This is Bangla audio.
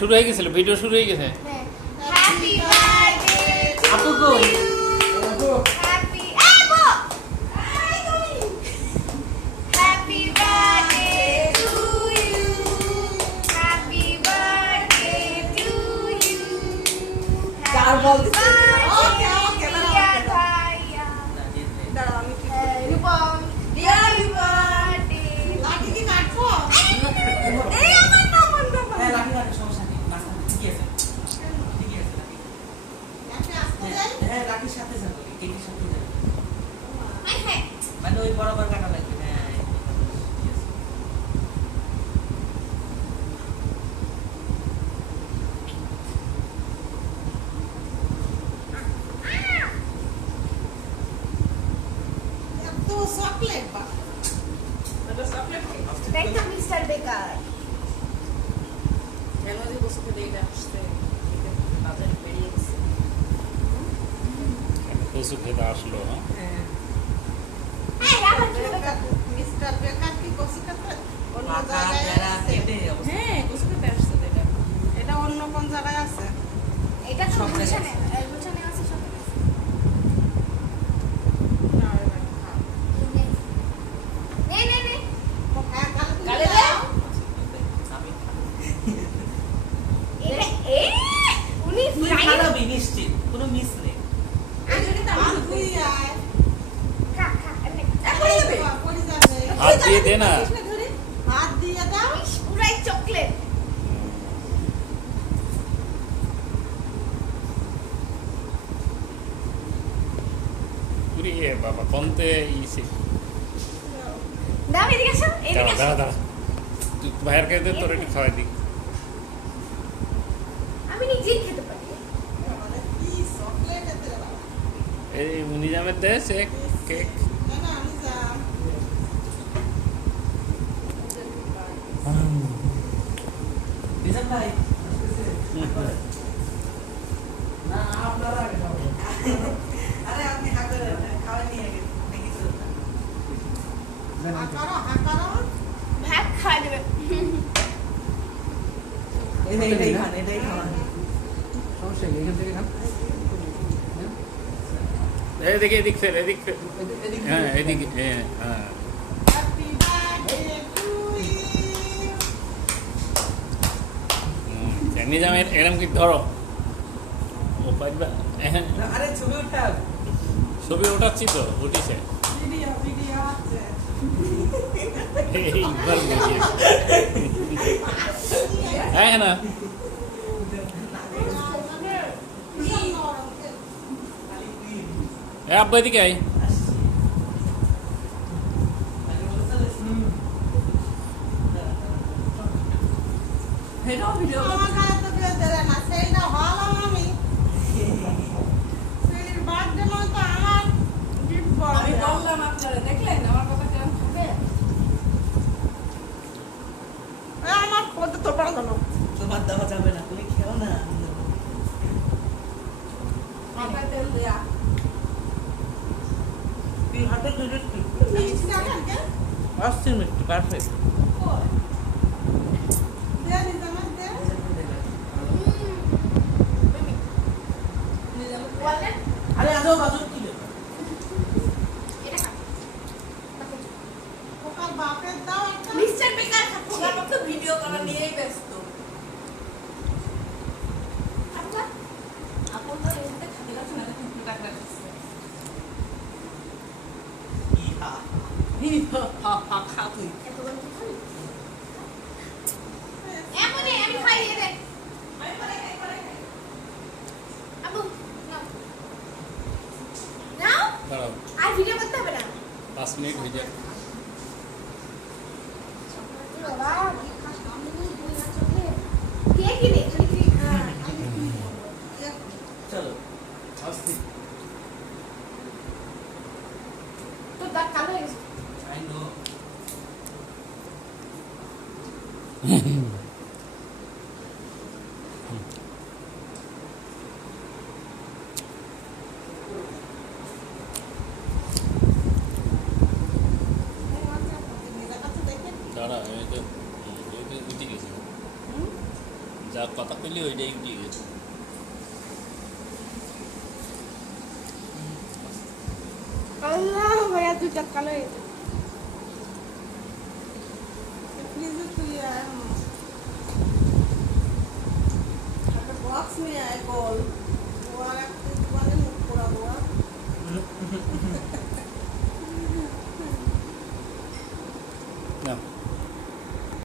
শুরু হয়ে গেছিল, ভিডিও শুরু হয়ে গেছে। হ্যাপি বার্থডে আপু কই? হ্যাপি আপু happy birthday to you happy birthday to you চার বলতেছে। ওকে ওকে, ভাইয়া দাঁড়াও আমি ঠিক রূপম হ্যাপি বার্থডে লাঠি কি কাটবো? এই আমার না বন্ধ হ্যাঁ, লাঠি কাটে, সমস্যা নেই। মাঝখানে ঠিকই আছে। ঠিকই আছে, লাঠি। লাঠি আসতে যাই। হ্যাঁ, লাঠির সাথে যাবে, কেকের সাথে যাবে। হ্যাঁ মানে ওই বরাবর কাটা লাগবে। হ্যাঁ, ঠিক আছে। এত চকলেট বা। তাই তো মিস্টার বেকার কেন যে বসে থেকে এটা আসছে? বাজারে বেরিয়ে গেছে। কচু খেতে আসলো, হ্যাঁ? হ্যাঁ। হ্যাঁ আবার কি হবে মিস্টার বেকার কি কচু খেতে অন্য পাকা জায়গায় পেয়ারা আছে? কেটে অবস্থা। হ্যাঁ, কচু খেতে আসছে তো এটা। এটা অন্য কোন জায়গায় আছে? এটা তো সব গুছানে গুছানে আছে সব না, এবার খাও। নে নে নে হ্যাঁ, গালে গালে দে। দাও। আমি এটা উনি তুই ফ্রাই খারাপই নিশ্চিত, কোনো মিস নেই। হাত ধুই আয়। খা খা এমনি পড়ে যাবে। পড়ে যাবে। হাত দিয়ে দে না। হাত দিয়ে দাও। পুরাই চকলেট পুরি বাবা কোনতে ইসে। দাও এদিকে আসো এদিকে দাঁড়া আসো দাঁড়া দাঁড়া, তুই ভাইয়ের কাছে তোর একটু খাওয়াই দি। আমি নিজেই খেতে পারি মানে কি চকলেট এতে বাবা। এই নিজামের দেশ এক কেক। না না আমি যাম। নিজাম ভাই, না, আপনারা আগে খাবেন। আরে আপনি হা করে খাওয়া নিয়ে গেছেন, দেখি তো। হাঁকারো। ভাত খাওয়া দেবে এটাই খান, এটাই খাওয়ান। সমস্যা নেই, এখান থেকে খান। এদিকে এদিক ফের, এদিক ফের। এদিকে হ্যাঁ এদিকে, হ্যাঁ হ্যাঁ। Happy birthday to you. নিজামের এরম কি ধরো ও পারবা। হ্যাঁ, আরে ছবি উঠাও। ছবি ওঠাচ্ছি তো, উঠিছে ভিডিও আছে। এইবার বুঝিয়ে। হ্যাঁ না এ আব্বা এদিকে আয়। আমার গায়ে তো বিয়ে দিলে না, সেইটা হলাম আমি। সেইর birthday নয় তো আমার gift বড় আমি দেওয়া। বললাম আপনারা দেখলেন আমার কথা কেমন হবে এ আমার খোঁজে তো পারলো না। তোমার দেওয়া যাবে না, তুমি খেও না। মাথায় তেল দেয়া তুই হাতে ধরে মিষ্টি খাবেন কে? আসছে মিষ্টি, পারফেক্ট। দে নিজামের দে। বলেন আরে আজব আজব কি ব্যাপার? এটা খা ওকার বাপের দাও একটা। মিস্টার বেকার খাচ্ছে ওনার মতো ভিডিও করা নিয়েই ব্যস্ত আচ্ছা আপন তো এই হাতে খাতে গেছে না দেখুন কি টাকা দিচ্ছে ইহা। খা তুই এত বড় কি খাবি এমনই আমি খাইয়ে দে আবু নাও নাও দাঁড়াও, আর ভিডিও করতে হবে না 5 মিনিট হয়ে যাক। বাবা কি খাস আমি দুই হাত চোখে কে কিনে খালি তুই খা চলো আসছি। তোর দাঁত কালো হয়ে গেছে আই নো। নিজের কাছে দেখে দাঁড়া, এই তো উঠে গেছে। যা কথা কইলি ওইটাই ঠিক আছে আল্লাহ ভাইয়া দুটা কালো হয়ে গেছে। ফ্রিজে তুই আয় একটা বক্স নিয়ে আয় গোল